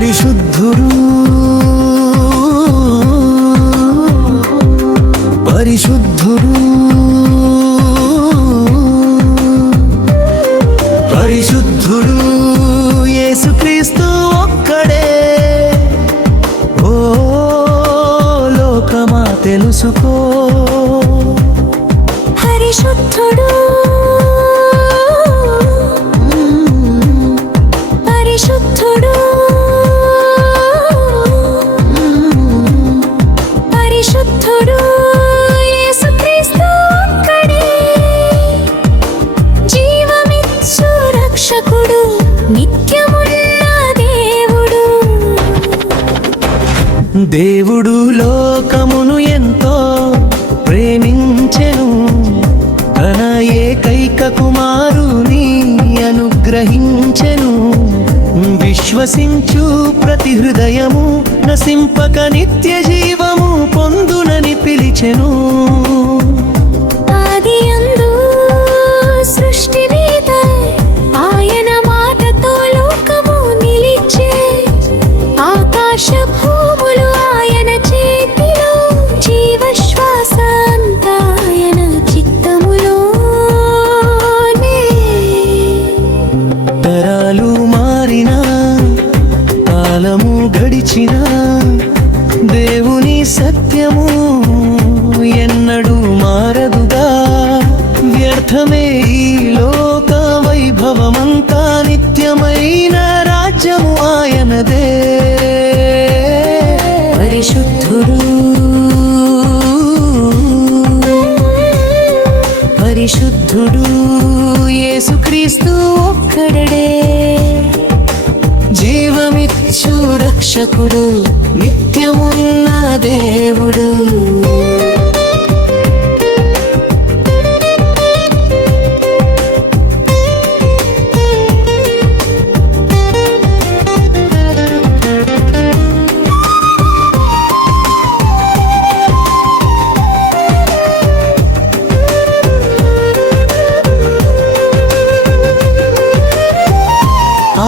పరిశుద్ధుడు పరిశుద్ధుడు పరిశుద్ధుడు యేసుక్రీస్తు ఒక్కడే. ఓ లోకమా తెలుసుకో, పరిశుద్ధుడు పరిశుద్ధుడు పరిశుద్ధుడు యేసుక్రీస్తు ఒక్కడే. జీవమిచ్చు రక్షకుడు, నిత్యమున్న దేవుడు. దేవుడు లోకమును ఎంతో ప్రేమించెను, తన ఏకైక కుమారుని అనుగ్రహించెను. విశ్వసించు ప్రతి హృదయము నశింపక నిత్య జీవము పొందునని పిలిచెను. ఆదియందు సృష్టినేత ఆయన మాటతో లోకము నిలిచే. ఆకాశ భూములు ఆయన చేతిలో, జీవశ్వాస అంతా ఆయన చిత్తములోనే. తరాలు మారినా, కాలము గడిచినా, దేవుని సత్యము ఎన్నడూ మారదుగా. వ్యర్థమే ఈ లోక వైభవమంతా, నిత్యమైన రాజ్యము ఆయనదే. పరిశుద్ధుడు పరిశుద్ధుడు యేసుక్రీస్తు ఒక్కడే. జీవమిచ్చు రక్షకుడు, నిత్యమున్న దేవుడు.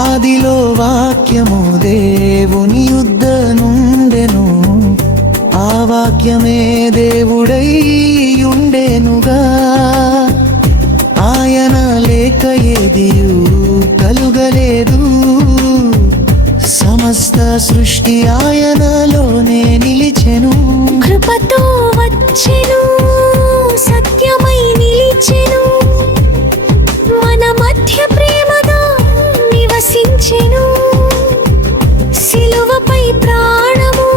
ఆదిలో వాక్యము దేవుని యుద్ధ నుండెను, ఆ వాక్యమే దేవుడై ఉండెనుగా. ఆయన లేక ఏదియు కలుగలేదు, సమస్త సృష్టి ఆయనలోనే నిలిచెను. కృపతో వచ్చెను, సత్యమై నిలిచెను, మన మధ్య ప్రేమగా నివసించెను. సిలువపై ప్రాణము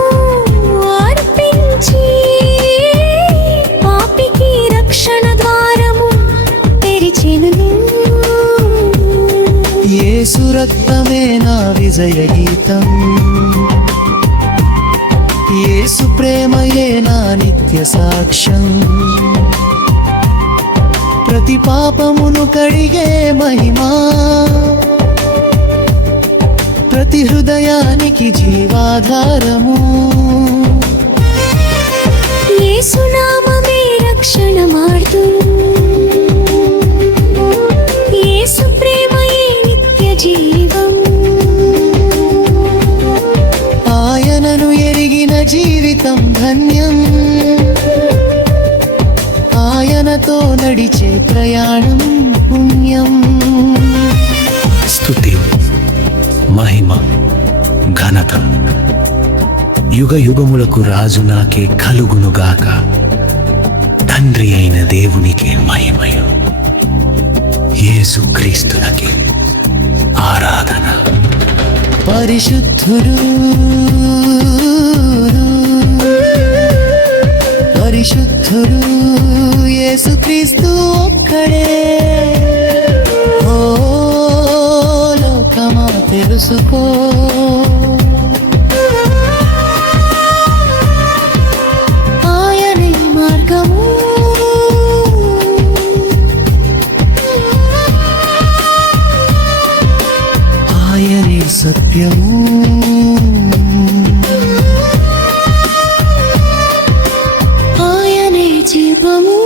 అర్పించి, పాపికి రక్షణ ద్వారము తెరిచెను. యేసు రక్తమే నా విజయ గీతం, యేసు ప్రేమయే నా నిత్య సాక్ష్యం. ప్రతి పాపమును కడిగే మహిమా, ప్రతి హృదయానికి జీవాధారము. యేసు నామమే రక్షణ మార్గం, యేసు ప్రేమయే నిత్య జీవం. ఆయనను ఎరిగిన జీవితం ధన్యం, ఆయనతో నడిచే ప్రయాణం పుణ్యం. స్తుతి, మహిమ, ఘనత యుగ యుగములకు రాజు నాకే కలుగునుగాక. తండ్రి అయిన దేవునికే మహిమయు, యేసుక్రీస్తునకే ఆరాధన. పరిశుద్ధుడు పరిశుద్ధుడు యేసుక్రీస్తు ఒక్కడే. ఓ లోకమా తెలుసుకో, ఆయనే మార్గము, ఆయనే సత్యము. ఆయనే జీవము.